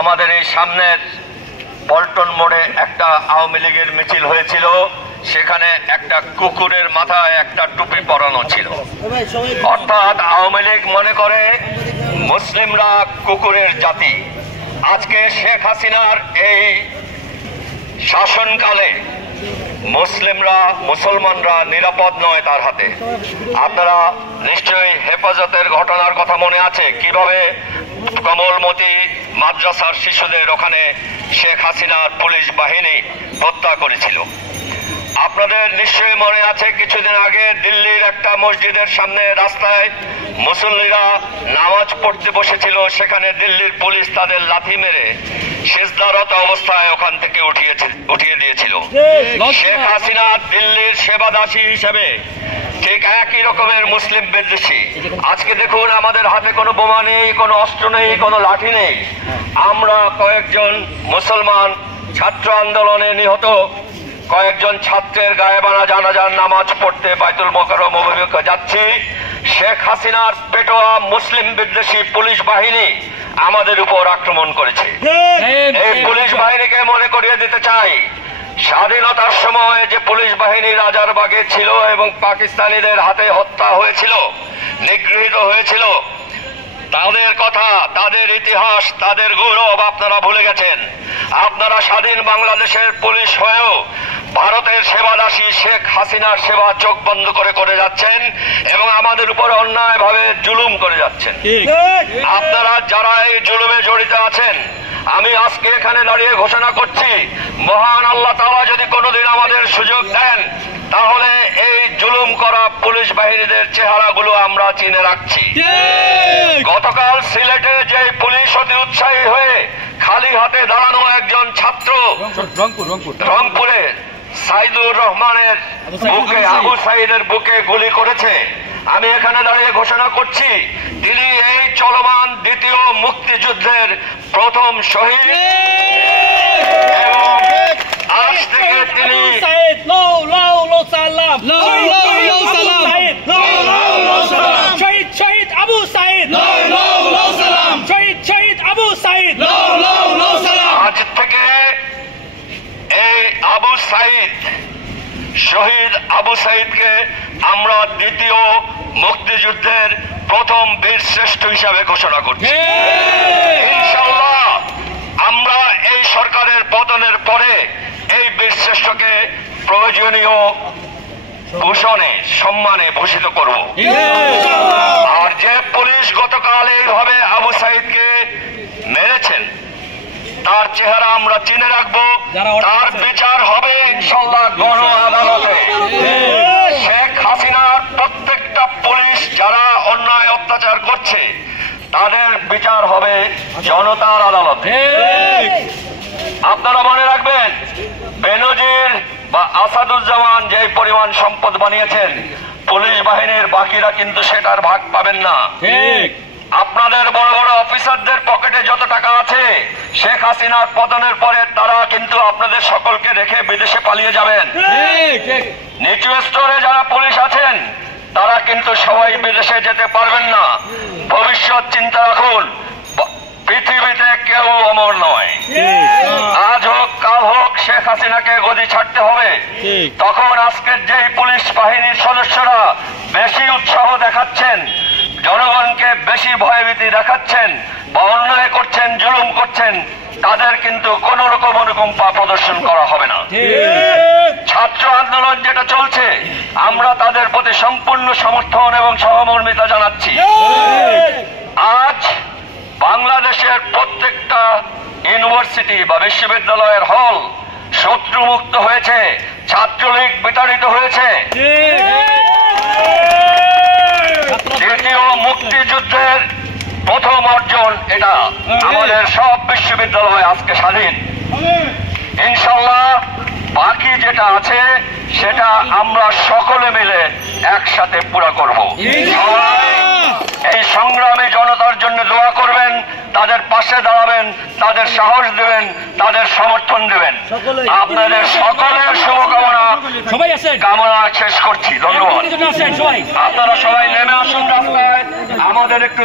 আমাদের এই সামনের পল্টন মোড়ে একটা আওয়ামী লীগের মিছিল হয়েছিল। সেখানে একটা কুকুরের মাথায় একটা টুপি পরানো ছিল, অর্থাৎ আওয়ামী লীগ মনে করে মুসলিমরা কুকুরের জাতি। আজকে শেখ হাসিনার এই শাসনকালে মুসলমানরা নিরাপদ নয় তার হাতে। আপনারা নিশ্চয়ই হেফাজতের ঘটনার কথা মনে আছে, কিভাবে কমলমতি মাদ্রাসার শিশুদের ওখানে শেখ হাসিনার পুলিশ বাহিনী হত্যা করেছিল। আপনাদের নিশ্চয়ই মনে আছে কিছুদিন আগে দিল্লির একটা মসজিদের সামনে রাস্তায় মুসল্লিরা নামাজ পড়তে বসেছিল, সেখানে দিল্লির পুলিশ তাদের লাথি মেরে সিজদারত অবস্থায় ওখান থেকে উঠিয়ে দিয়েছিল। শেখ হাসিনা দিল্লির সেবাদাসী হিসেবে ঠিক একই রকমের মুসলিম বিদ্বেষী। আজকে দেখুন আমাদের হাতে কোনো বোমা নেই, কোনো অস্ত্র নেই, কোনো লাঠি নেই। আমরা কয়েকজন মুসলমান ছাত্র আন্দোলনে নিহত কয়েকজন ছাত্রের গায়েবানা জানাজার নামাজ পড়তে বাইতুল মোকাররম অভিমুখে যাচ্ছি। শেখ হাসিনার পেটোয়া মুসলিম বিদ্বেষী পুলিশ বাহিনী আমাদের উপর আক্রমণ করেছে। এই পুলিশ বাহিনীকে মনে করিয়ে দিতে চাই, স্বাধীনতার সময় যে পুলিশ বাহিনী রাজারবাগে ছিল এবং পাকিস্তানিদের হাতে হত্যা হয়েছিল, নিগৃহীত হয়েছিল, তাদের কথা, তাদের ইতিহাস, তাদের গৌরব আপনারা ভুলে গেছেন। আপনারা স্বাধীন বাংলাদেশের পুলিশ হয়েও ভারতের সেবাদাসী শেখ হাসিনার সেবা চোখ বন্ধ করে যাচ্ছেন এবং আমাদের উপর অন্যায়ভাবে জুলুম করে যাচ্ছেন। আপনারা যারা এই জুলুমে জড়িত আছেন, আমি আজকে এখানে দাঁড়িয়ে ঘোষণা করছি, মহান আল্লাহ তাআলা যদি কোনোদিন আমাদের সুযোগ দেন, তাহলে এই জুলুম করা পুলিশ বাহিনীদের চেহারাগুলো আমরা চিনে রাখছি। গতকাল সিলেটে যে পুলিশ অতি উৎসাহী হয়ে খালি হাতে দাঁড়ানো একজন ছাত্র রংপুরে সাইদুর রহমানের বুকে, আবু সাইদের বুকে গুলি করেছে, আমি এখানে দাঁড়িয়ে ঘোষণা করছি তিনি এই চলমান দ্বিতীয় মুক্তিযুদ্ধের প্রথম শহীদ এবং আজ থেকে তিনি শহীদ আবু সাইদ, শহীদ আবু সাইদ। আজ থেকে এই আবু সাইদ, শহীদ আবু সাইদকে আমরা দ্বিতীয় মুক্তিযুদ্ধের প্রথম বীর শ্রেষ্ঠ হিসাবে ঘোষণা করছি। ইনশাআল্লাহ আমরা এই সরকারের পতনের পরে এই বীর শ্রেষ্ঠকে প্রয়োজনীয় ভূষণে সম্মানে ভূষিত করব। আর যে পুলিশ গতকাল এইভাবে আবু সাইদকে মেরেছেন, তার চেহারা আমরা চিনে রাখবো, তার বিচার হবে ইনশাআল্লাহ গণ আদালতে। শেখ হাসিনার প্রত্যেকটা পুলিশ যারা অন্যায় অত্যাচার করছে, তাদের বিচার হবে জনতার আদালতে। আপনারা মনে রাখবেন, বেনজির বা আসাদুজ্জামান যে পরিমাণ সম্পদ বানিয়েছেন, পুলিশ বাহিনীর বাকিরা কিন্তু সেটার ভাগ পাবেন না। আপনাদের বড় বড় অফিসারদের পকেটে যত টাকা আছে, শেখ হাসিনার পতনের পরে তারা কিন্তু আপনাদের সকলকে রেখে বিদেশে পালিয়ে যাবেন। নিচু স্তরে যারা পুলিশ আছেন, তারা কিন্তু সবাই বিদেশে যেতে পারবেন না। ভবিষ্যৎ চিন্তা রাখুন, পৃথিবীতে কেউ অমর নয়। আজ হোক কাল হোক শেখ হাসিনাকে গদি ছাড়তে হবে। তখন আজকের যে পুলিশ বাহিনীর সদস্যরা বেশি উৎসাহ দেখাচ্ছেন, জনগণকে বেশি ভয়ভীতি দেখাচ্ছেন বা অন্যায় করছেন, জুলুম করছেন, তাদের কিন্তু কোন রকম অনুকম্পা প্রদর্শন করা হবে না। ছাত্র আন্দোলন যেটা চলছে, আমরা তাদের প্রতি সম্পূর্ণ সমর্থন এবং সহমর্মিতা জানাচ্ছি। আজ বাংলাদেশের প্রত্যেকটা ইউনিভার্সিটি বা বিশ্ববিদ্যালয়ের হল শত্রুমুক্ত হয়েছে, ছাত্রলীগ বিতাড়িত হয়েছে। দ্বিতীয় মুক্তিযুদ্ধের প্রথম অর্জন এটা। আমাদের সব বিশ্ববিদ্যালয় আজকে স্বাধীন। ইনশাআল্লাহ বাকি যেটা আছে সেটা আমরা সকলে মিলে একসাথে পুরা করব। এই সংগ্রামী জনতার জন্য দোয়া করবেন, তাদের পাশে দাঁড়াবেন, তাদের সাহস দেবেন, তাদের সমর্থন দেবেন। আপনাদের সকলের শুভকামনা কামনা শেষ করছি। ধন্যবাদ। আপনারা সবাই নেমে আসুন রাস্তায়, আমাদের একটু